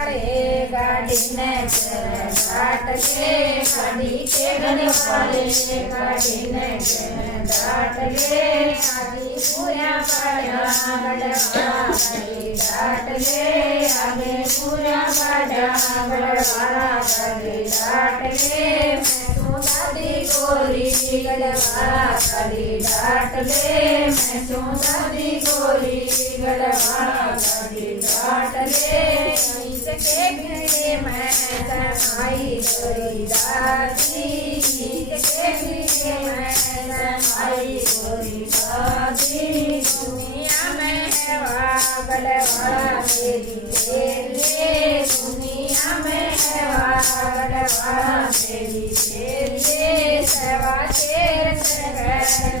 गाड़ी ने घाट ले गाड़ी के घने वाले गाड़ी ने घाट ले आगे पूरा पाड़ा गढ़वाला गाड़ी घाट ले आगे पूरा पाड़ा गढ़वाला गाड़ी घाट ले मैं तो दादी गोरी गढ़वाला गाड़ी घाट ले मैं तो दादी गोरी गढ़वाला गाड़ी घाट ले के घरे मैं आई गोरी दादी के घरे मैं आई गोरी दादी दुनिया में है गढ़वाला मेरी तेरे दुनिया में है गढ़वाला मेरी तेरे सेवा तेरे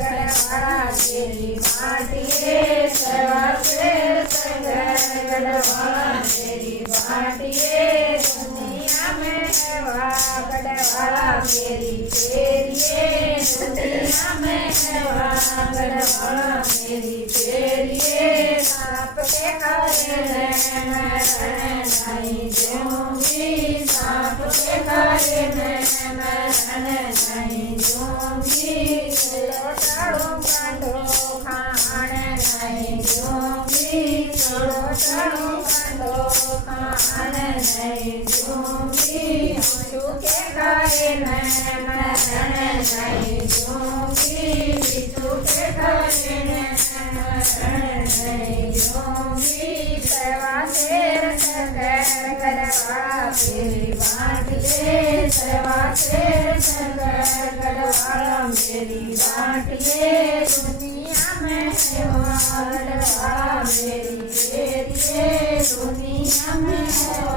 गढ़वाला तेरी माटी सेवा तेरे गढ़वाला तेरी माटिए दुनिया में है गढ़वाला मेरी तेरिए दुनिया में है गढ़वाला मेरी तेरिए सांप के खाए मैं नहीं दूंगी सांप के खाए मैं नहीं दूंगी चलो कांडो खाने नहीं दूंगी चलो कांडो खाने नहीं दूंगी के खाए मैं नहीं दूंगी बिच्छू के खाए नहीं दूंगी सेवा शेर शंकर गढ़वाला तेरी बांट ले सेवा शेर शंकर गढ़वाला मेरी बांट ले दुनिया में है गढ़वाला मेरी तेरी दुनिया में है